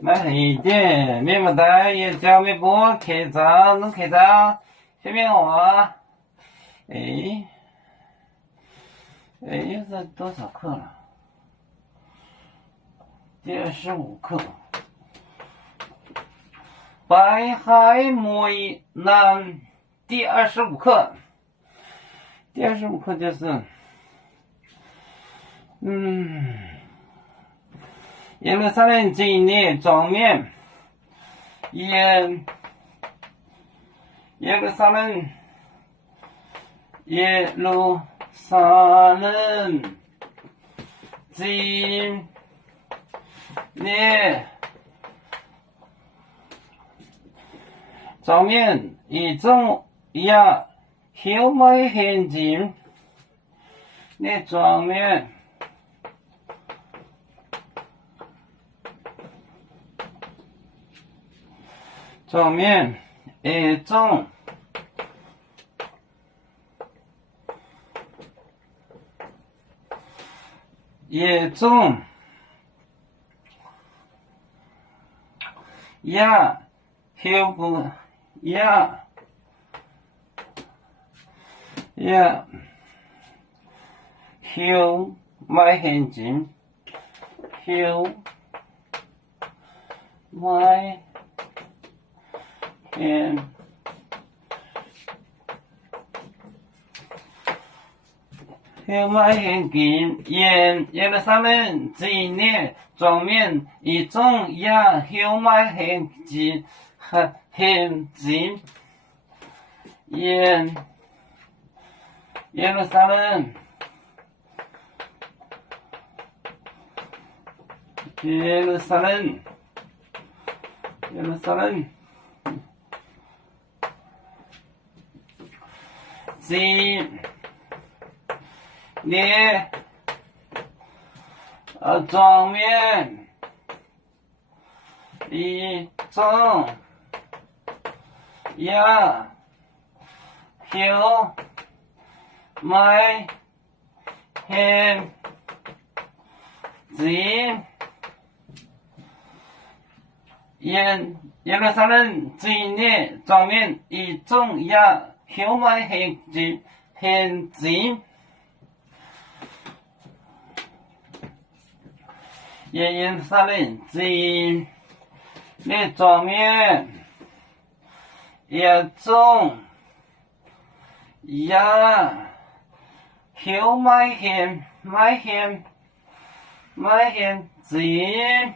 来一点，面膜袋也叫面膜，开张，能开张，下面我，哎，这多少克了？第25克。白海抹蓝第25克，第25克就是，耶路撒冷纪念妆面，耶路撒冷纪念妆面一种呀，后买现金，那妆面。妆面一种呀，后不呀后买现金，后买现金，耶路撒冷纪念妆面一种呀，后买现金耶路撒冷纪念妆面一种呀，后买现金。耶路撒冷纪念妆面一种呀，后买现金。耶路撒冷纪念妆面一种呀，后买现金。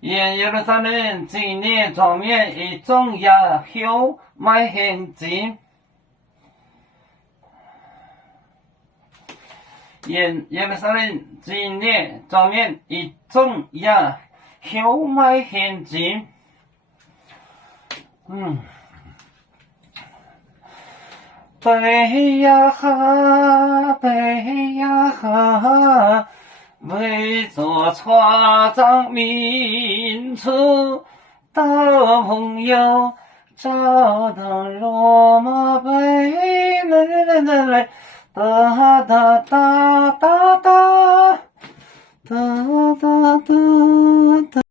耶路撒冷纪念妆面一种呀，后买现金。耶路撒冷纪念妆面一种呀，后买现金。北呀哈，北呀哈。为做创造民族的朋友，找到罗马杯，来，哒哒哒哒哒哒哒哒哒。